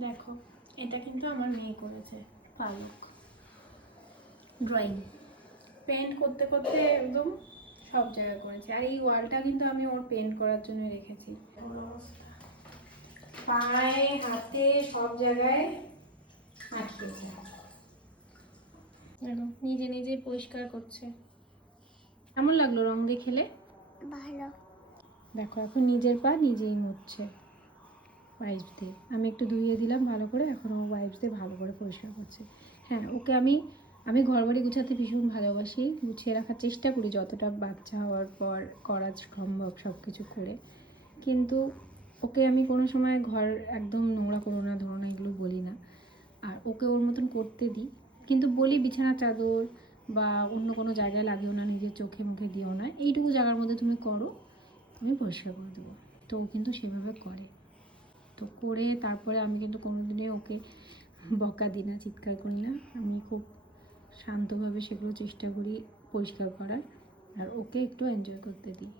দেখো, এটা কিন্তু আমার মেয়ে করেছে, পালক ড্রয়িং। পেন্ট করতে করতে একদম সব জায়গায় করেছে। আর এই ওয়ালটা কিন্তু আমি ওর পেন্ট করার জন্য রেখেছি। পায়ে হাতে সব জায়গায় আটকেছে। নিজে নিজে পরিষ্কার করছে। কেমন লাগলো রং দিয়ে খেলে? ভালো। দেখো এখন নিজের পা নিজেই মুছছে ওয়াইপস দিয়ে। আমি একটু ধুইয়ে দিলাম ভালো করে, এখন ও ওয়াইপস দিয়ে ভালো করে পরিষ্কার করছে। হ্যাঁ, ওকে আমি ঘরবাড়ি গুছাতে ভীষণ ভালোবাসি, গুছিয়ে রাখার চেষ্টা করি যতটা বাচ্চা হওয়ার পর করা সম্ভব সব কিছু করে। কিন্তু ওকে আমি কোনো সময় ঘর একদম নোংরা করো না, ধরো না, এগুলো বলি না। আর ওকে ওর মতন করতে দিই, কিন্তু বলি বিছানা চাদর বা অন্য কোনো জায়গায় লাগিও না, নিজের চোখে মুখে দিও না, এইটুকু জায়গার মধ্যে তুমি করো, আমি পরিষ্কার করে দেবো। তো ও কিন্তু সেভাবে করে। তো করে তারপরে আমি কিন্তু কোনোদিনই ওকে বকা দিই না, চিৎকার করি না। আমি খুব শান্তভাবে সেগুলো চেষ্টা করি পরিষ্কার করার, আর ওকে একটু এনজয় করতে দিই।